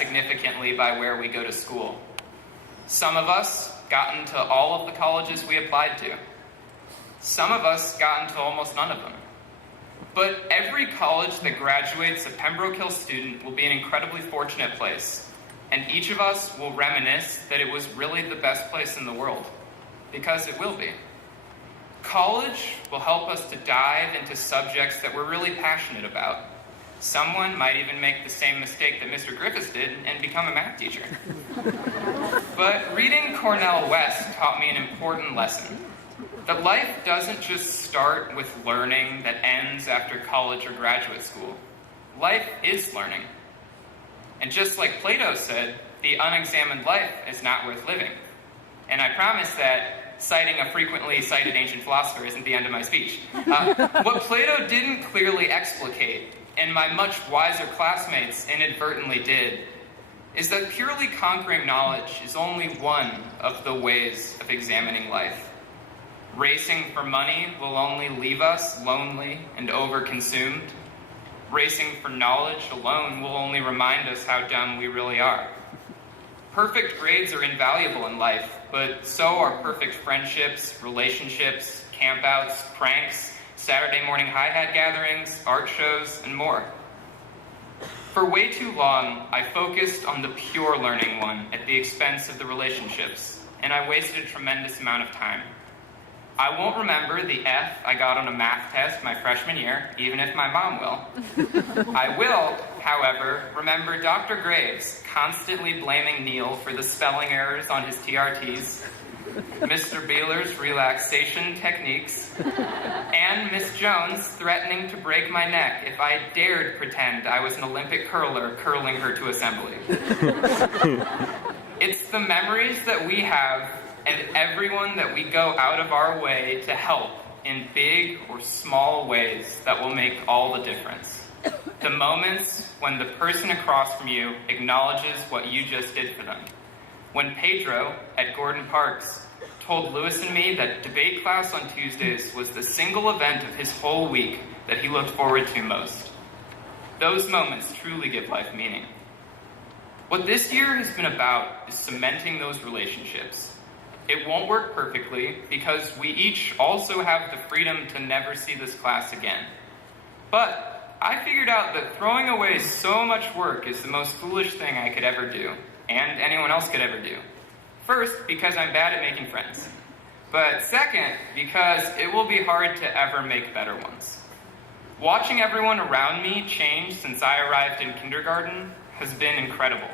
significantly by where we go to school. Some of us got into all of the colleges we applied to. Some of us got into almost none of them. But every college that graduates a Pembroke Hill student will be an incredibly fortunate place, and each of us will reminisce that it was really the best place in the world, because it will be. College will help us to dive into subjects that we're really passionate about. Someone might even make the same mistake that Mr. Griffiths did and become a math teacher. But reading Cornell West taught me an important lesson. That life doesn't just start with learning that ends after college or graduate school. Life is learning. And just like Plato said, the unexamined life is not worth living. And I promise that citing a frequently cited ancient philosopher isn't the end of my speech. What Plato didn't clearly explicate, and my much wiser classmates inadvertently did, is that purely conquering knowledge is only one of the ways of examining life. Racing for money will only leave us lonely and overconsumed. Racing for knowledge alone will only remind us how dumb we really are. Perfect grades are invaluable in life, but so are perfect friendships, relationships, campouts, pranks, Saturday morning hi-hat gatherings, art shows, and more. For way too long, I focused on the pure learning one at the expense of the relationships, and I wasted a tremendous amount of time. I won't remember the F I got on a math test my freshman year, even if my mom will. I will, however, remember Dr. Graves constantly blaming Neil for the spelling errors on his TRTs, Mr. Beeler's relaxation techniques, and Miss Jones threatening to break my neck if I dared pretend I was an Olympic curler curling her to assembly. It's the memories that we have and everyone that we go out of our way to help in big or small ways that will make all the difference. The moments when the person across from you acknowledges what you just did for them. When Pedro at Gordon Parks told Lewis and me that debate class on Tuesdays was the single event of his whole week that he looked forward to most. Those moments truly give life meaning. What this year has been about is cementing those relationships. It won't work perfectly because we each also have the freedom to never see this class again. But I figured out that throwing away so much work is the most foolish thing I could ever do, and anyone else could ever do. First, because I'm bad at making friends. But second, because it will be hard to ever make better ones. Watching everyone around me change since I arrived in kindergarten has been incredible.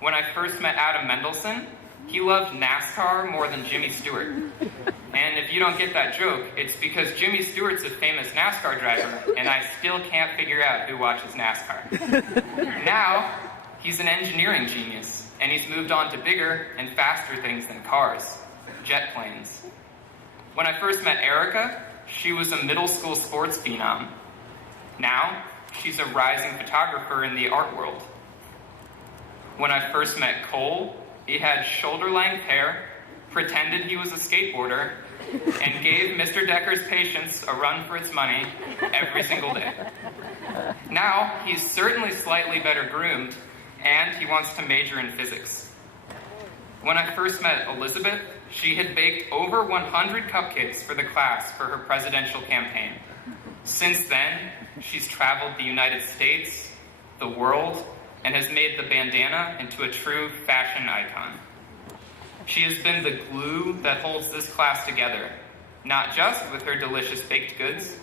When I first met Adam Mendelson, he loved NASCAR more than Jimmy Stewart. And if you don't get that joke, it's because Jimmy Stewart's a famous NASCAR driver, and I still can't figure out who watches NASCAR. Now, he's an engineering genius, and he's moved on to bigger and faster things than cars, jet planes. When I first met Erica, she was a middle school sports phenom. Now, she's a rising photographer in the art world. When I first met Cole, he had shoulder-length hair, pretended he was a skateboarder, and gave Mr. Decker's patience a run for its money every single day. Now, he's certainly slightly better groomed, and he wants to major in physics. When I first met Elizabeth, she had baked over 100 cupcakes for the class for her presidential campaign. Since then, she's traveled the United States, the world, and has made the bandana into a true fashion icon. She has been the glue that holds this class together, not just with her delicious baked goods,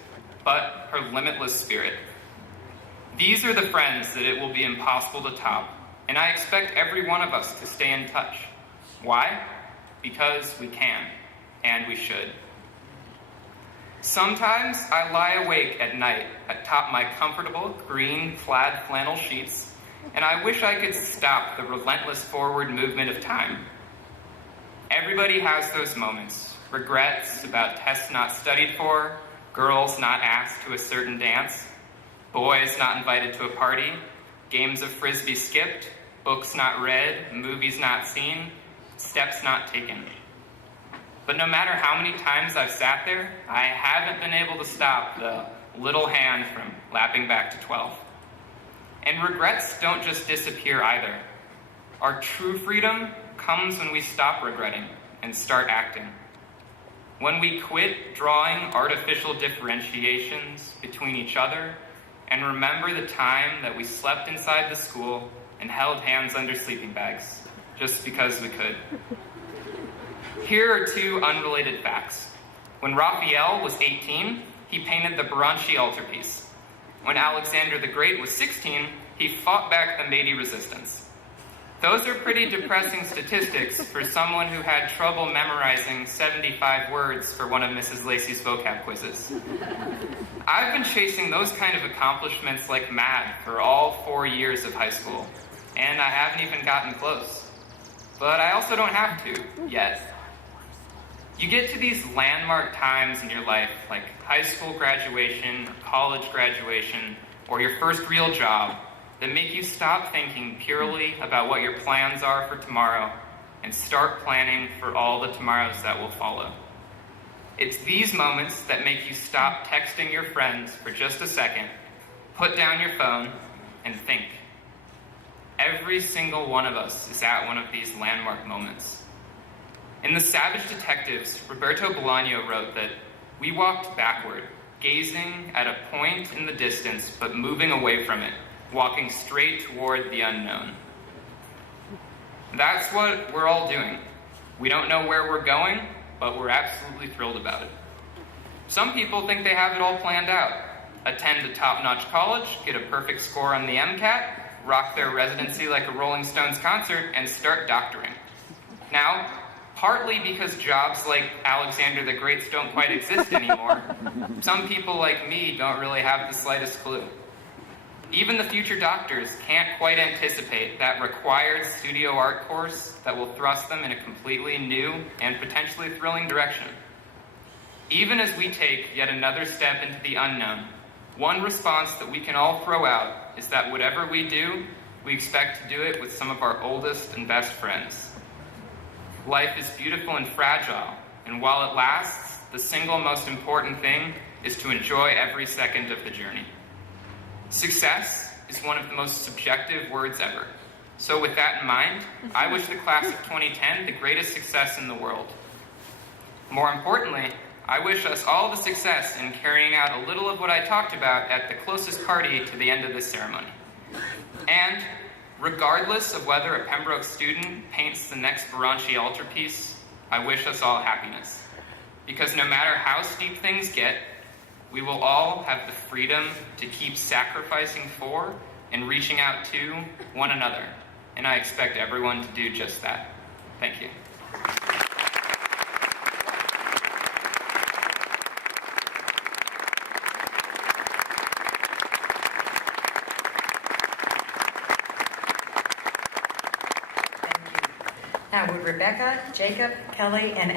but her limitless spirit. These are the friends that it will be impossible to top, and I expect every one of us to stay in touch. Why? Because we can, and we should. Sometimes I lie awake at night atop my comfortable green plaid flannel sheets, and I wish I could stop the relentless forward movement of time. Everybody has those moments. Regrets about tests not studied for, girls not asked to a certain dance, boys not invited to a party, games of frisbee skipped, books not read, movies not seen, steps not taken. But no matter how many times I've sat there, I haven't been able to stop the little hand from lapping back to 12. And regrets don't just disappear either. Our true freedom comes when we stop regretting and start acting. When we quit drawing artificial differentiations between each other and remember the time that we slept inside the school and held hands under sleeping bags, just because we could. Here are two unrelated facts. When Raphael was 18, he painted the Pembroke altarpiece. When Alexander the Great was 16, he fought back the Meiji resistance. Those are pretty depressing statistics for someone who had trouble memorizing 75 words for one of Mrs. Lacey's vocab quizzes. I've been chasing those kind of accomplishments like mad for all 4 years of high school, and I haven't even gotten close. But I also don't have to, yet. You get to these landmark times in your life, like high school graduation, or college graduation, or your first real job, that make you stop thinking purely about what your plans are for tomorrow and start planning for all the tomorrows that will follow. It's these moments that make you stop texting your friends for just a second, put down your phone, and think. Every single one of us is at one of these landmark moments. In The Savage Detectives, Roberto Bolaño wrote that we walked backward, gazing at a point in the distance but moving away from it, walking straight toward the unknown. That's what we're all doing. We don't know where we're going, but we're absolutely thrilled about it. Some people think they have it all planned out. Attend a top-notch college, get a perfect score on the MCAT, rock their residency like a Rolling Stones concert, and start doctoring. Now, partly because jobs like Alexander the Great's don't quite exist anymore, some people like me don't really have the slightest clue. Even the future doctors can't quite anticipate that required studio art course that will thrust them in a completely new and potentially thrilling direction. Even as we take yet another step into the unknown, one response that we can all throw out is that whatever we do, we expect to do it with some of our oldest and best friends. Life is beautiful and fragile, and while it lasts, the single most important thing is to enjoy every second of the journey. Success is one of the most subjective words ever. So with that in mind, I wish the class of 2010 the greatest success in the world. More importantly, I wish us all the success in carrying out a little of what I talked about at the closest party to the end of this ceremony. And regardless of whether a Pembroke student paints the next Pembroke altarpiece, I wish us all happiness. Because no matter how steep things get, we will all have the freedom to keep sacrificing for and reaching out to one another. And I expect everyone to do just that. Thank you. Now would Rebecca, Jacob, Kelly, and